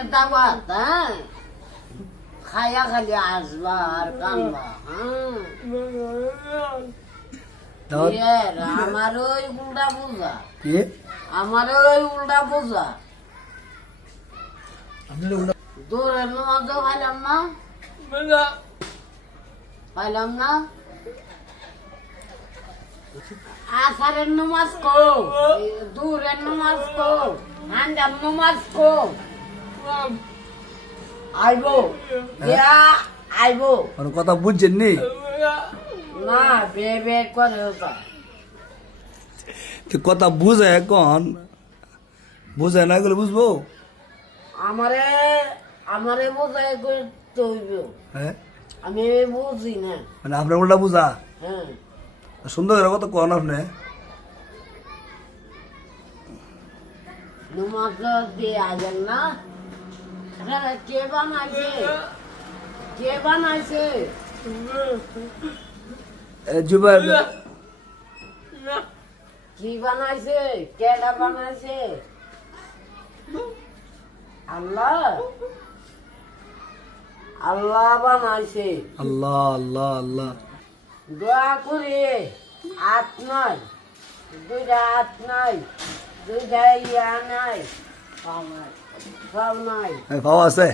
দাওয়াত হ্যাঁ খায়া খালি আসবা আর কামবা হ্যাঁ আমার ওই উল্টা বোঝা আমার ওই উল্টা বোঝা দূরের নামাজও খাইলাম না খাইলাম না আসারের নামাজ কো দূরের নামাজ কো হান্ডার নামাজ কো আইবো আইবো কথা বুঝছেন নি না বে বে করে ওটা কথা বুঝে এখন বুঝে না গেলে বুঝবো আমারে আমারে বোঝাই করতে হইব হ্যাঁ আমি বুঝি না মানে আপনার উল্টা বুঝা হ্যাঁ সুন্দর করে কত কন আপনি নমাজ দিয়ে আছেন না কে বানাইছে কে বানাইছে জুবাই কি বানাইছে কেডা বানাইছে আল্লাহ আল্লাহ বানাইছে আল্লাহ আল্লাহ আল্লাহ দোয়া করে হাত নয় দুইটা হাত নাই দুইটা ইয়া নাই সব নাই পাওয়া আছে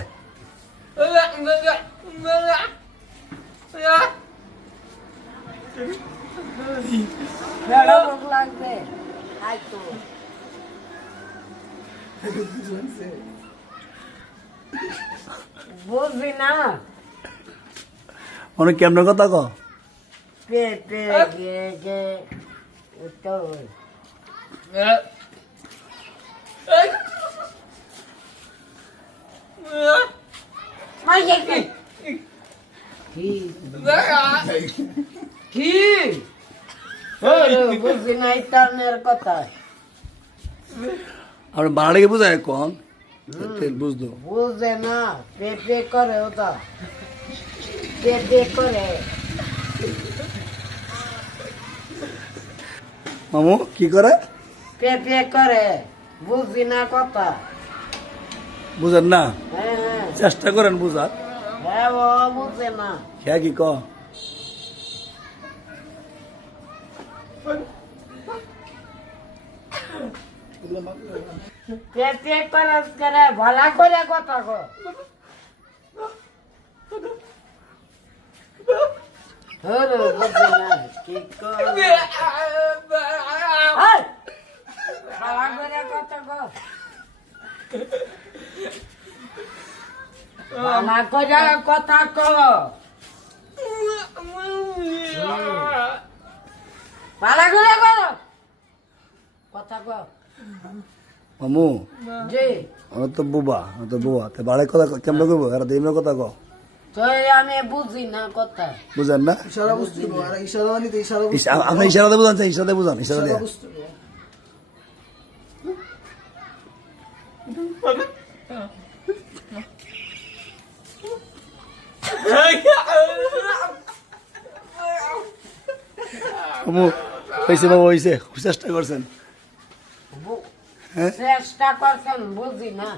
ভোগ লাগবে খাইতো বুঝবি না অনেক কেমন কথা কো পে পে গে গে তো কি বুঝি নাই টানের কথা আপনি বাড়াকে বুঝায় কন বুঝলো বুঝে না পেপে করে ওটা পেপে করে মামু কি করে পেপে করে বুঝি না কথা বুঝেন না হ্যাঁ হ্যাঁ চেষ্টা করেন বুঝার হ্যাঁ ও বুঝে না হ্যাঁ কি ক পেপে করে ভালো করে কথা কো হরে বুঝে না কি করে ভালো করে কথা কো ভালো করে কথা কো ভালো করে করো কথা কো মামু জি আমার তো বুবা আমার তো বুবা তো বাড়াই কথা কেমন করবো আর দিন কথা কো তো আমি বুঝি না কথা বুঝেন না ইশারা বুঝতে হবে আর ইশারা মানে তো ইশারা আপনি ইশারাতে বুঝান ইশারাতে বুঝান ইশারা দিয়ে বুঝতে হবে মামু হয়েছে বাবু হয়েছে খুব চেষ্টা করছেন চেষ্টা করছেন বুঝি না